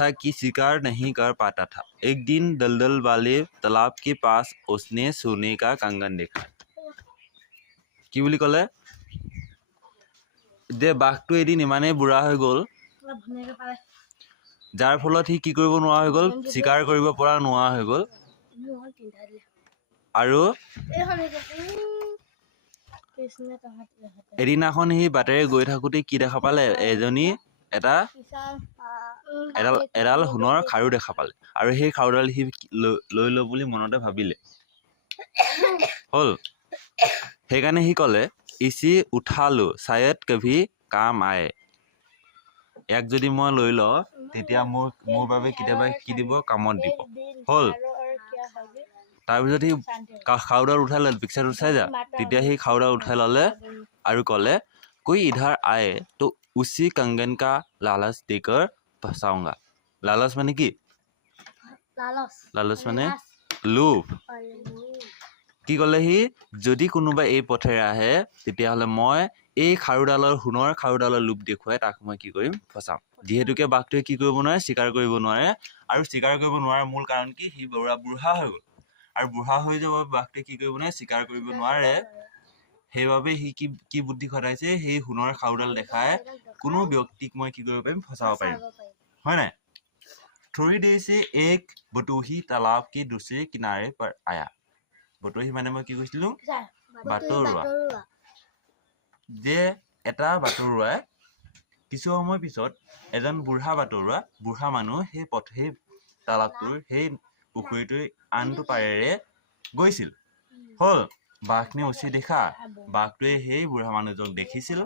था कि शिकार नहीं कर पाता था। एक दिन दलदल वाले तालाब के पास उसने सोने का कंगन देखा। কি বুলি ক'লে যে বাঘটো এদিন ইমানেই বুঢ়া হৈ গ'ল যাৰ ফলত সি কি কৰিব নোৱাৰা হৈ গ'ল শিকাৰ কৰিব পৰা নোৱাৰা হৈ গ'ল আৰু এদিনাখন সি বাটেৰে গৈ থাকোঁতে কি দেখা পালে এজনী এডাল সোণৰ খাৰু দেখা পালে আৰু সেই খাৰুডাল সি লৈ ল বুলি মনতে ভাবিলে হ'ল সেইকাৰণে সি ক'লে ইচি উঠা লো শায়দ কভি কাম আয়ে এক যদি মই লৈ লওঁ তেতিয়া মোৰ বাবে কেতিয়াবা কি দিব কামত দিব হ'ল তাৰপিছত সি খাৰুডাল উঠাই ল'লে পিকচাৰটো চাই যা তেতিয়া সি খাৰুডাল উঠাই ল'লে আৰু ক'লে कोई इधर आए तो उसी कंगन का लालच देकर फंसाऊंगा लालच माने কি লালচ মানে লোভ কি ক'লে সি যদি কোনোবা এই পথেৰে আহে তেতিয়াহ'লে মই এই খাৰুডালৰ সোণৰ খাৰুডালৰ লোভ দেখুৱাই তাক মই কি কৰিম ফচাম যিহেতুকে বাঘটোৱে কি কৰিব নোৱাৰে শিকাৰ কৰিব নোৱাৰে আৰু শিকাৰ কৰিব নোৱাৰাৰ মূল কাৰণ কি সি বুঢ়া হৈ গ'ল আৰু বুঢ়া হৈ যাব বাঘটোৱে কি কৰিব নোৱাৰে শিকাৰ কৰিব নোৱাৰে সেইবাবে সি কি বুদ্ধি খটাইছে সেই সোণৰ খাৰুডাল দেখাই কোনো ব্যক্তিক মই কি কৰিব পাৰিম ফচাব পাৰিম হয় নাই थोड़ी देर से एक बटोही तालाब के दूसरे किनारे पर आया बटोही माने মই কি কৈছিলো বাটৰুৱা যে এটা বাটৰুৱাই কিছু সময় পিছত এজন বুঢ়া মানুহ সেই তালাবটোৰ সেই পুখুৰীটোৰ আনটো পাৰেৰে গৈছিল হ'ল বাঘনে উচি দেখা বাঘটোৱে সেই বুঢ়া মানুহজনক দেখিছিল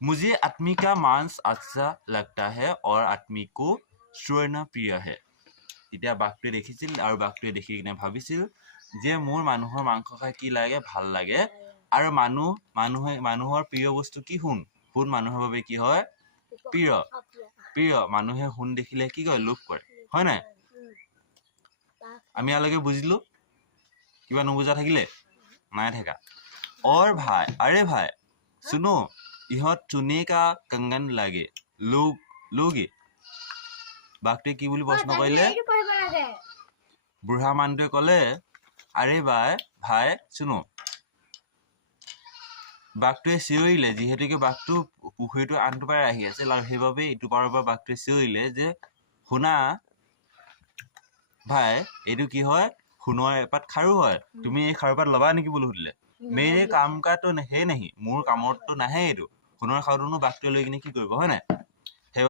मुझे आदमी का मांस अच्छा लगता है और आदमी को स्वर्ण प्रिय है তেতিয়া বাঘটোৱে দেখিছিল আৰু বাঘটোৱে দেখি কিনে ভাবিছিল যে মোৰ মানুহৰ মাংস খাই কি লাগে ভাল লাগে আৰু মানুহৰ প্ৰিয় বস্তু কি সোণ মানুহৰ বাবে কি হয় প্ৰিয় মানুহে সোণ দেখিলে কি কয় লোভ কৰে হয় নাই আমি আলগে বুজিলো কিবা নুবুজা থাকিলে নাই থাকা और भाई अरे भाई सुनो ইহত চুনে কা कंगन লাগে লোগে বাঘটোৱে কি বুলি প্ৰশ্ন কৰিলে বুঢ়া মানুহটোৱে ক'লে আৰে ভাই শুনো বাঘটোৱে চিঞৰিলে যিহেতুকে বাঘটো পুখুৰীটো আনটো পাৰে আহি আছিল আৰু সেইবাবে ইটো পাৰৰ পৰা বাঘটোৱে চিঞৰিলে যে শুনা ভাই এইটো কি হয় সোণৰ এপাত খাৰু হয় তুমি এই খাৰুপাত ল'বা নেকি বুলি সুধিলে মেৰে কাম কা তো হে নেহি মোৰ কামতটো নাহে এইটো সোণৰ খাৰুটোনো বাঘটোৱে লৈ কিনে কি কৰিব হয় নাই